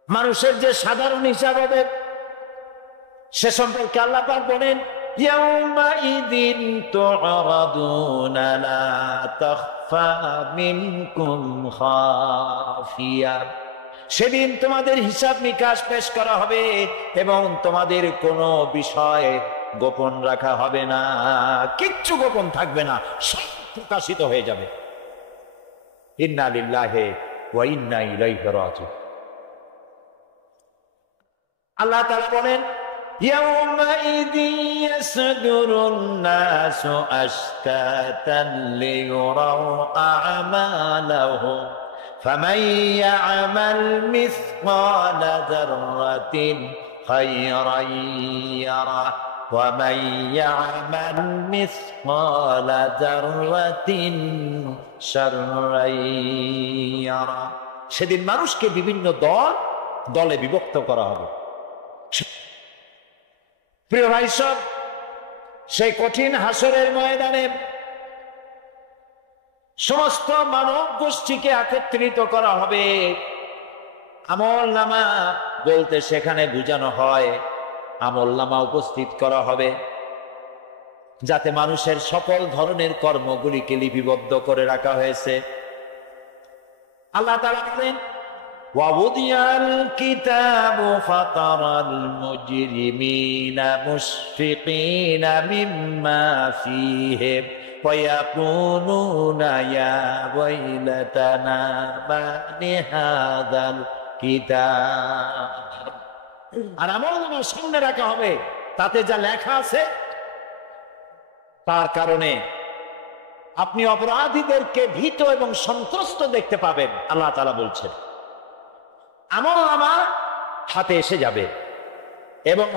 মানুষের যে সাধারণ হিসাব হবে সে সম্পর্কে আল্লাহ পাক বলেন, ইয়াউমাইযিন তু'রাদুনা লা তাখফা মিনকুম খাফিয়া। সেদিন তোমাদের হিসাব নিকাশ পেশ করা হবে এবং তোমাদের কোনো বিষয় গোপন রাখা হবে না, কিচ্ছু গোপন থাকবে না, সব প্রকাশিত হয়ে যাবে। ইন্না লিল্লাহি ওয়া ইন্না ইলাইহি রাজিউন। আল্লাহ তাআলা বলেন, يومئذ يصدر الناس أشتاتا ليروا أعمالهم فمن يعمل مثقال ذرة خيرا يره ومن يعمل مثقال ذرة شرا يره। সেদিন মানুষকে বিভিন্ন দলে বিভক্ত করা হবে। প্রিয় ভাই সব, সেই কঠিন হাসরের ময়দানে সমস্ত মানব গোষ্ঠীকে একত্রিত করা হবে। আমলনামা বলতে সেখানে বোঝানো হয় আমলনামা উপস্থিত করা হবে। যাতে মানুষের সকল ধরনের কর্মগুলিকে লিপিবদ্ধ করে রাখা হয়েছে। আল্লাহ তাআলা বলেন, وَوُضِعَ الْكِتَابُ فَتَرَى الْمُجْرِمِينَ مُشْفِقِينَ مِمَّا فِيهِ وَيَقُولُونَ يَا وَيْلَتَنَا مَا لِهَذَا الْكِتَابِ। আর আমলনামা সামনে রাখা হবে, তাতে যা লেখা আছে তার কারণে আপনি অপরাধীদেরকে ভীত এবং সন্ত্রস্ত দেখতে পাবেন। আল্লাহ তাআলা বলছেন, আমলনামা হাতে এসে যাবে এবং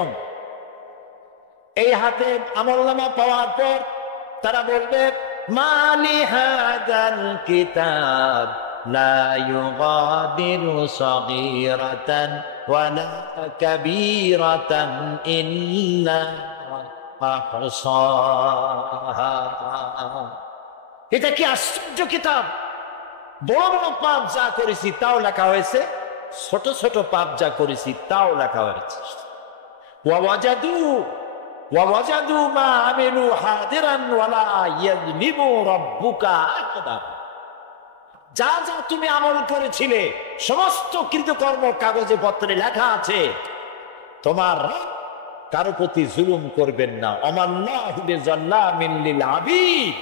এই হাতে আমলনামা পাওয়ার পর তারা বলবে, মালি হাযাল কিতাব লা ইউগাদিরু সাগীরাতান ওয়ালা কাবীরাতান ইল্লা আহসাহা। এটা কি আশ্চর্য কিতাব! বড় বড় পাপ যা করেছি তাও লেখা হয়েছে, ছোট ছোট পাপ যা করেছি তাও লেখা হয়েছে। ওয়াজাদু মা আমিলু হাদিরান ওয়ালা ইয়াযলিমু রাব্বুকা আহাদা। যা যা তুমি আমল করেছিলে সমস্ত কৃতকর্ম কাগজে পত্রে লেখা আছে। তোমার রব কারো প্রতি জুলুম করবেন না। ওমাল্লাহু বিযাল্লামিন লিল আবিদ।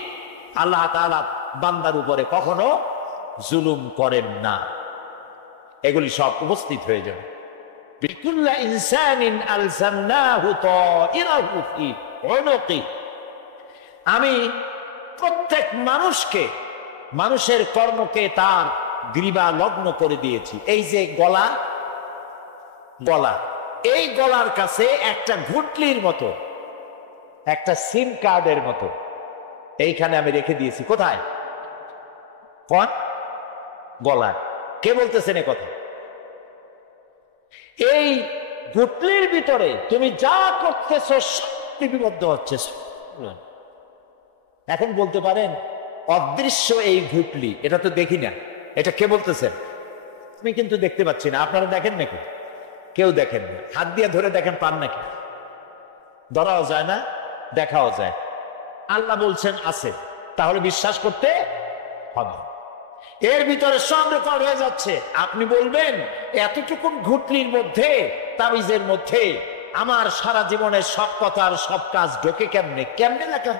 আল্লাহ তাআলা বান্দার উপরে কখনো জুলুম করেন না। এগুলি সব উপস্থিত হয়ে যাবে। বিকুল্লি ইনসানিন আলজামনাহু তাইরাহু ফি উনুকি। আমি প্রত্যেক মানুষকে, মানুষের কর্মকে তার গ্রীবা লগ্ন করে দিয়েছি। এই যে গলা, এই গলার কাছে একটা ঘুটলির মতো, একটা সিম কার্ডের মতো এইখানে আমি রেখে দিয়েছি। কোথায়? কোন গলায়? কে বলতেছেন এ কথা? এই ঘুটলির ভিতরে তুমি যা করতেছ সব লিপিবদ্ধ হচ্ছে। এখন বলতে পারেন অদৃশ্য এই ঘুটলি, এটা তো দেখি না, এটা কে বলতেছেন? আমি কিন্তু দেখতে পাচ্ছি না। আপনারা দেখেন নাকি? কেউ দেখেন না। হাত দিয়ে ধরে দেখেন, পান নাকি? ধরাও যায় না, দেখাও যায়। আল্লাহ বলছেন আছে, তাহলে বিশ্বাস করতে হবে। এর ভিতরে সব রেকর্ড হয়ে যাচ্ছে। আপনি বলবেন এতটুকু ঘুটলির মধ্যে, তাবিজের মধ্যে আমার সারা জীবনের সব কথার সব কাজ ঢোকে কেমনে? কেমনে লেখা?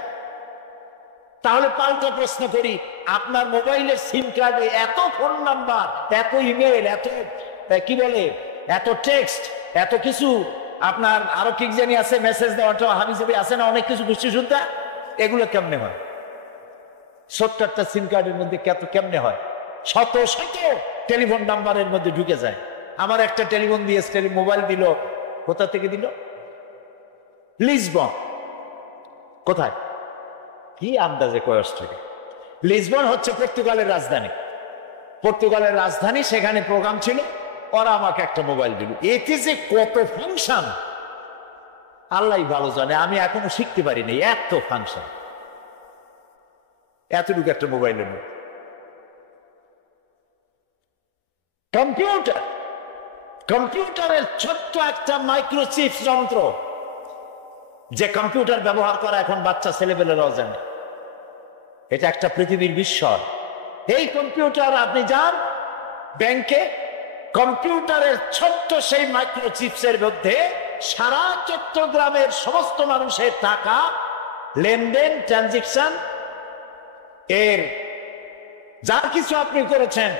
তাহলে পাল্টা প্রশ্ন করি, আপনার মোবাইলের সিম কার্ডে এত ফোন নাম্বার, এত ইমেল, এত কি বলে, এত টেক্সট, এত কিছু, আপনার আরো কি জানি আছে, মেসেজ দেওয়াটা হাবিজাবি আছে না, অনেক কিছু গোষ্ঠী শুনতে, এগুলো কেমনে হয়? ছোট্ট একটা সিম কার্ডের মধ্যে কেমনে হয়? শত শত টেলিফোন নাম্বারের মধ্যে ঢুকে যায়। আমার একটা টেলিফোন দিয়ে মোবাইল দিল, কোথা থেকে দিল? লিসবন। কোথায়? কি আন্দাজে কয়স থেকে? লিসবন হচ্ছে পর্তুগালের রাজধানী। পর্তুগালের রাজধানী, সেখানে প্রোগ্রাম ছিল, ওরা আমাকে একটা মোবাইল দিল। এতে যে কত ফাংশন আল্লাহ ভালো জানে, আমি এখনো শিখতে পারিনি এত ফাংশন, এতটুকু একটা মোবাইলের মধ্যে। কম্পিউটারের ছোট্ট একটা মাইক্রোচিপ যন্ত্র, যে কম্পিউটার ব্যবহার করা এখন বাচ্চা ছেলেপেলেরাও জানে। এটা একটা পৃথিবীর বিস্ময়। এই কম্পিউটার, আপনি যান ব্যাংকে, কম্পিউটারের ছোট্ট সেই মাইক্রোচিপসের মধ্যে সারা চট্টগ্রামের সমস্ত মানুষের টাকা লেনদেন, ট্রানজেকশন, এর যা কিছু আপনি করেছেন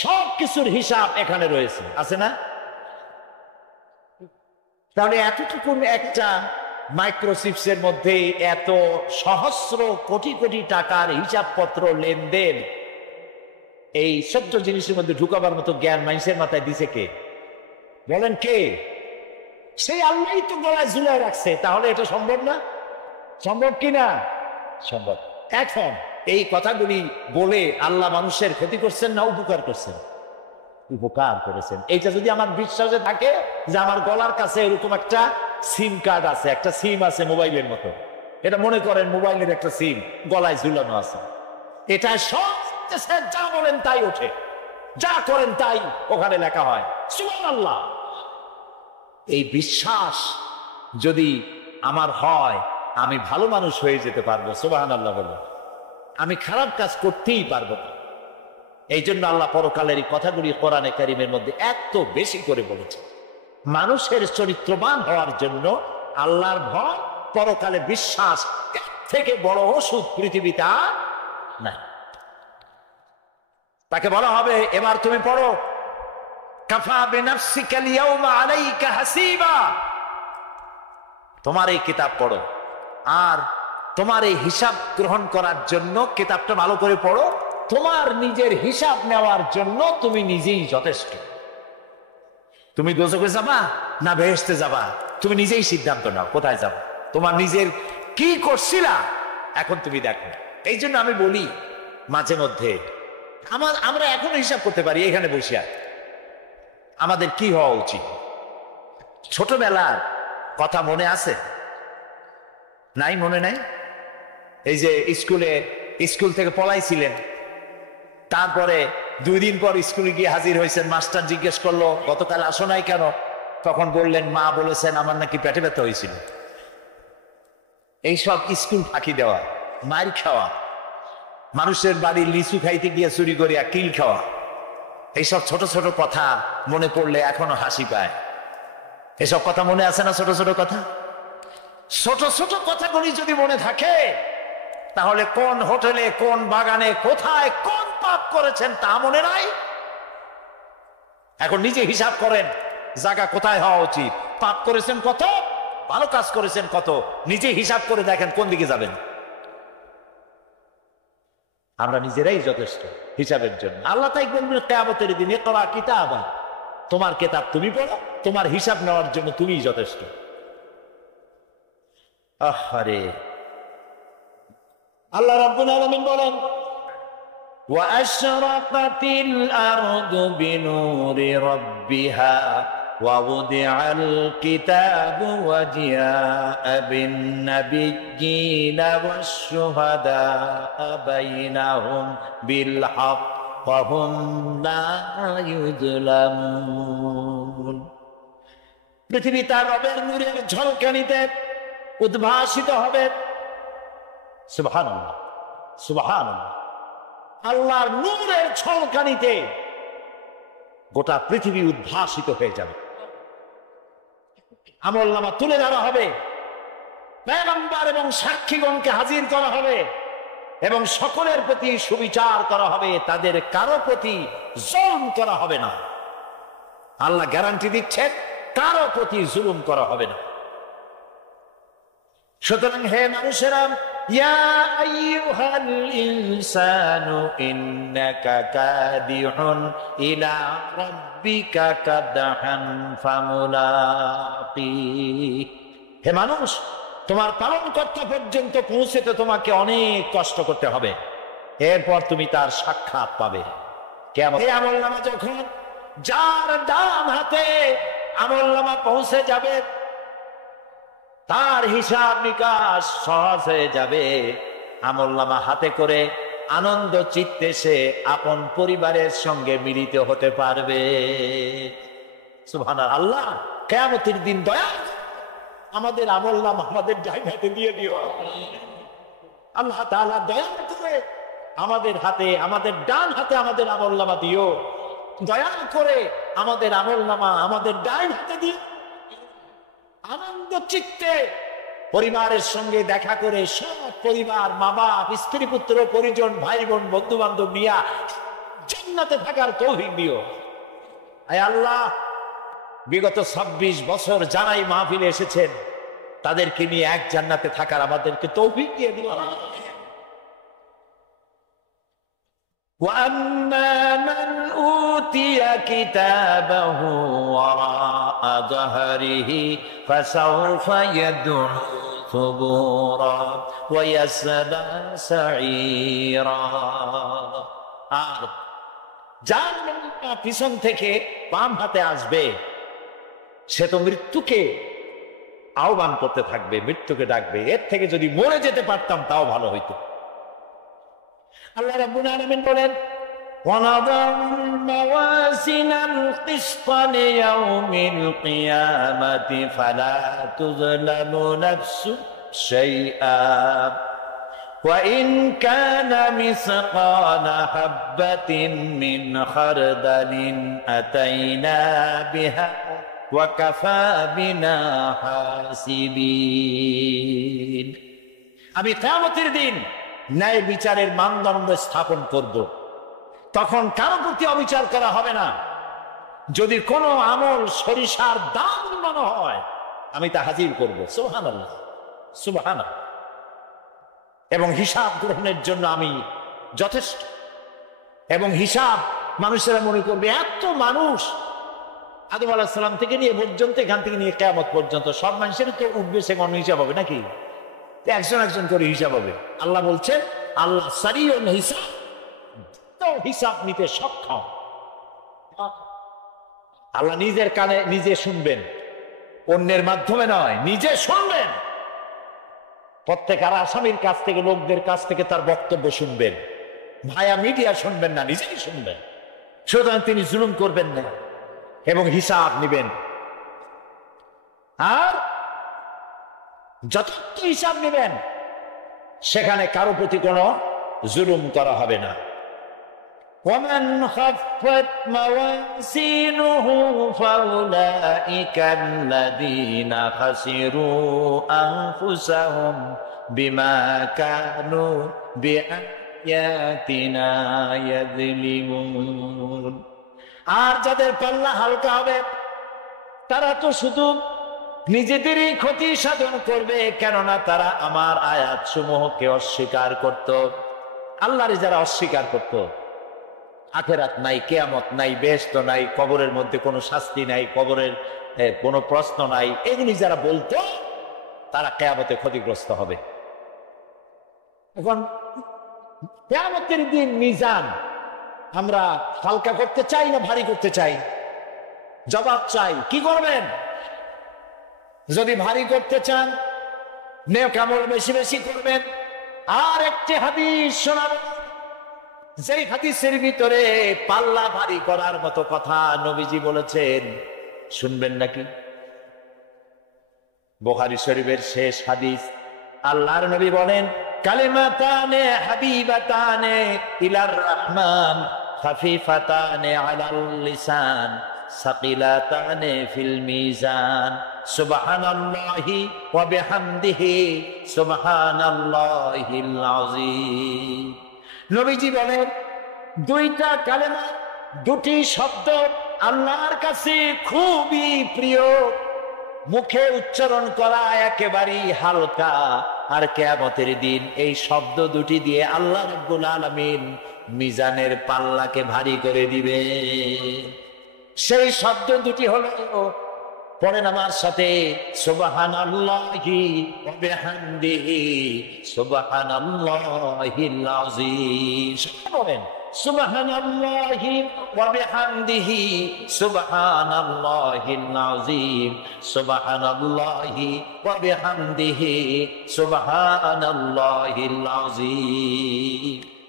সব কিছুর হিসাব এখানে রয়েছে, আছে না? তাহলে এতটুকু একটা মাইক্রোচিপসের মধ্যে এত সহস্র কোটি কোটি টাকার হিসাবপত্র, লেনদেন, এই ছোট্ট জিনিসের মধ্যে ঢুকাবার মতো জ্ঞান মানুষের মাথায় দিছে কে? বলেন কে? সেই আল্লাহই তো গলায় ঝুলায় রাখছে। তাহলে এটা সম্ভব না? সম্ভব কিনা? সম্ভব। এখন এই কথাগুলি বলে আল্লাহ মানুষের ক্ষতি করছেন না উপকার করছেন? উপকার করেছেন। এইটা যদি আমার বিশ্বাসে থাকে যে আমার গলার কাছে এরকম একটা সিম কার্ড আছে, একটা সিম আছে মোবাইলের মতো, এটা মনে করেন মোবাইলের একটা সিম গলায় ঝুলানো আছে, এটা সব যা বলেন তাই ওঠে, যা করেন তাই ওখানে লেখা হয়। সুবহানাল্লাহ। এই বিশ্বাস যদি আমার হয়, আমি ভালো মানুষ হয়ে যেতে পারবো, সুবহানাল্লাহ বলো। আমি খারাপ কাজ করতেই পারবো না। এই জন্য আল্লাহ পরকালের এই কথাগুলি কোরআনে কারীমের মধ্যে এত বেশি করে বলেছে। মানুষের চরিত্রবান হওয়ার জন্য আল্লাহর ভয়, পরকালে বিশ্বাস, এর থেকে বড় ওষুধ পৃথিবীতে আর নাই। তাকে বলা হবে, এবার তুমি পড়ো, কাফা বিনাফসিকা আল-ইয়াওমা আলাইকা হাসিবা। তোমার এই কিতাব পড়ো, আর তোমার এই হিসাব গ্রহণ করার জন্য কিতাবটা ভালো করে পড়ো। তোমার নিজের হিসাব নেওয়ার জন্য তুমি নিজেই যথেষ্ট। তুমি দোজখে যাবা না বেহেশতে যাবা, তুমি নিজেই সিদ্ধান্ত নাও কোথায় যাবা। তোমার নিজের কি করছিলা এখন তুমি দেখো। এই জন্য আমি বলি মাঝে মধ্যে আমরা এখনো হিসাব করতে পারি এখানে বসিয়া আমাদের কি হওয়া উচিত। ছোটবেলার কথা মনে আছে? নাই, মনে নাই? এই যে স্কুল থেকে পলাইছিলেন, তারপরে 2 দিন পর স্কুলে গিয়ে হাজির হয়েছেন, মাস্টার জিজ্ঞেস করলো গতকাল আসো নাই কেন? তখন বললেন মা বলেছেন আমার নাকি পেটে ব্যথা হয়েছিল। এইসব স্কুল ফাঁকি দেওয়া, মার খাওয়া, মানুষের বাড়ির লিচু খাইতে গিয়ে চুরি করিয়া কিল খাওয়া, এইসব ছোট ছোট কথা মনে পড়লে এখনো হাসি পায়। এসব কথা মনে আছে না? ছোট ছোট কথা, ছোট ছোট কথাগুলি যদি মনে থাকে তাহলে কোন হোটেলে, কোন বাগানে, কোথায় কোন পাপ করেছেন তা মনে নাই? এখন নিজে হিসাব করেন জায়গা কোথায় হওয়া উচিত, পাপ করেছেন কত, ভালো কাজ করেছেন কত, নিজে হিসাব করে দেখেন কোন দিকে যাবেন। আমরা নিজেরাই যথেষ্ট হিসাবের জন্য। আল্লাহ তাই বলবেন কিয়ামতের দিনে, ইকরা কিতাবা, তোমার কিতাব তুমি পড়ো, তোমার হিসাব নেওয়ার জন্য তুমিই যথেষ্ট। আহারে, আল্লাহ রাব্বুল আলামিন বলেন, ওয়া আশরাকাতিল আরদু বিনুরি রাব্বিহা ওয়া উদিআল কিতাবু ওয়া জিআআ বিন নাবিয়্যিনা ওয়াশ শুহাদা বাইনাহুম বিল হক ওয়া হুম লা ইউযলামুন। পৃথিবী তার রবের নূরের ঝলকানিতে উদ্ভাসিত হবে। সুবহানাল্লাহ, সুবহানাল্লাহ। আল্লাহর নূরের ঝলকানিতে গোটা পৃথিবী উদ্ভাসিত হয়ে যাবে। আমলনামা তুলে ধরা হবে, পয়গম্বর এবং সাক্ষীগণকে হাজির করা হবে এবং সকলের প্রতি সুবিচার করা হবে, তাদের কারো প্রতি জুলুম করা হবে না। আল্লাহ গ্যারান্টি দিচ্ছেন কারো প্রতি জুলুম করা হবে না। সুতরাং হে মানুষেরা, ইয়া আইয়ুহাল ইনসানু ইন্নাকা কাদিহুন ইলা রাব্বিকা কাদহান ফামুলাকি। হে মানুষ, তোমার পালনকর্তা পর্যন্ত পৌঁছতে তোমাকে অনেক কষ্ট করতে হবে, এরপর তুমি তার সাক্ষাৎ পাবে। কিয়ামত আমলনামা যখন যার ডান হাতে আমলনামা পৌঁছে যাবে, তার হিসাব নিকাশ সহজ হয়ে যাবে। আমলনামা হাতে করে আনন্দ চিত্তে সে আপন পরিবারের সঙ্গে মিলিত হতে পারবে। সুবহানাল্লাহ। আল্লাহ কিয়ামতের দিন দয়া আমাদের আমলনামা আমাদের জায়গাতে দিয়ে দিও। আল্লাহ তাআলা দয়া করে আমাদের হাতে, আমাদের ডান হাতে আমাদের আমলনামা দিও। দয়া করে আমাদের আমলনামা আমাদের ডান হাতে দিও। আনন্দ চিত্তে পরিবারের সঙ্গে দেখা করে সব পরিবার, মা বাপ, স্ত্রী পুত্র পরিজন, ভাই বোন, বন্ধু বান্ধব নিয়ে জান্নাতে থাকার তৌফিক দিও। আয় আল্লাহ, বিগত 26 বছর যারাই মাহফিলে এসেছেন তাদেরকে নিয়ে এক জান্নাতে থাকার আমাদেরকে তৌফিক দিয়ে দিও। وَأَمَّا مَنْ أُوتِيَ كِتَابَهُ وَرَاءَ ظَهْرِهِ فَسَوْفَ يَدْعُو ثُبُورًا وَيَصْلَى سَعِيرًا। আর যার পিছন থেকে বাম হাতে আসবে সে তো মৃত্যুকে আহ্বান করতে থাকবে, মৃত্যুকে ডাকবে। এর থেকে যদি মরে যেতে পারতাম তাও ভালো হইতো। আল্লাহ রাব্বুল আলামিন বলেন, وَنَضَعُ الْمَوَازِينَ الْقِسْطَ لِيَوْمِ الْقِيَامَةِ فَلَا تُظْلَمُ نَفْسٌ شيئا وإن كان مثقال حبة من خردل أتينا بها وكفى بنا حاسبين আমি কিয়ামতের দিন ন্যায় বিচারের মানদণ্ড স্থাপন করব তখন কারো প্রতি অবিচার করা হবে না যদি কোনো আমল সরিষার দাম মনে হয় আমি তা হাজির করব সুবহানাল্লাহ সুবহানাল্লাহ এবং হিসাব গ্রহণের জন্য আমি যথেষ্ট এবং হিসাব মানুষেরা মনে করবে এত মানুষ আদম আলাইহিস সালাম থেকে নিয়ে পর্যন্ত এখান থেকে নিয়ে কিয়ামত পর্যন্ত সব মানুষের তো উঠবে সে কোন হিসাব হবে নাকি একজন একজন করে হিসাব হবে আল্লাহ বলছেন আল্লাহ সারিউল হিসাব তো হিসাব নিতে সক্ষম আল্লাহ নিজের কানে নিজে শুনবেন অন্যের মাধ্যমে নয় নিজে শুনবেন প্রত্যেক আর আসামির কাছ থেকে লোকদের কাছ থেকে তার বক্তব্য শুনবেন ভায়া মিডিয়া শুনবেন না নিজেই শুনবেন সুতরাং তিনি জুলুম করবেন না এবং হিসাব নেবেন আর যথার্থ হিসাব নেবেন সেখানে কারো প্রতি কোনো জুলুম করা হবে না ومن خفت موازينه فأولئك الذين خسروا أنفسهم بما كانوا بآياتنا يظلمون আর যাদের পাল্লা হালকা হবে তারা তো শুধু নিজেদেরই ক্ষতি সাধন করবে কেননা তারা আমার আয়াত সমূহকে অস্বীকার করত আল্লাহর যারা অস্বীকার করত আখেরাত নাই কিয়ামত নাই বেহেশত নাই কবরের মধ্যে কোনো শাস্তি নাই কবরের কোনো প্রশ্ন নাই এগুলি যারা বলতো তারা কিয়ামতে ক্ষতিগ্রস্ত হবে এখন কিয়ামতের দিন মিজান আমরা হালকা করতে চাই না ভারী করতে চাই জবাব চাই কি করবেন যদি ভারী করতে চান নেক আমল বেশি বেশি করবেন আর একটি হাদিস শোনাবেন যেই হাদিসের ভিতরে পাল্লা ভারী করার মতো কথা নবীজি বলেছেন শুনবেন নাকি বুখারী শরীফের শেষ হাদিস আল্লাহর নবী বলেন কালিমাতানে হাবিবাতানে ইলার রহমান খাফিফাতানে আলাল লিসান সাকিলাতানে ফিল মিজান সুবহানাল্লাহি ওয়া বিহামদিহি সুবহানাল্লাহিল আযীম নবীজি বলেন দুইটা কালেমা দুটি শব্দ আল্লাহর কাছে খুবই প্রিয় মুখে উচ্চারণ করা একেবারেই হালকা আর কিয়ামতের দিন এই শব্দ দুটি দিয়ে আল্লাহ রাব্বুল আলামিন মিজানের পাল্লাকে ভারী করে দিবে সেই শব্দ দুটি হলো পড়েন আমার সাথে সুবহানাল্লাহি ওয়া বিহামদিহি সুবহানাল্লাহিল আযীম বলেন সুবহানাল্লাহি ওয়া বিহামদিহি সুবহানাল্লাহিল আযীম সুবহানাল্লাহি ওয়া বিহামদিহি সুবহানাল্লাহিল আযীম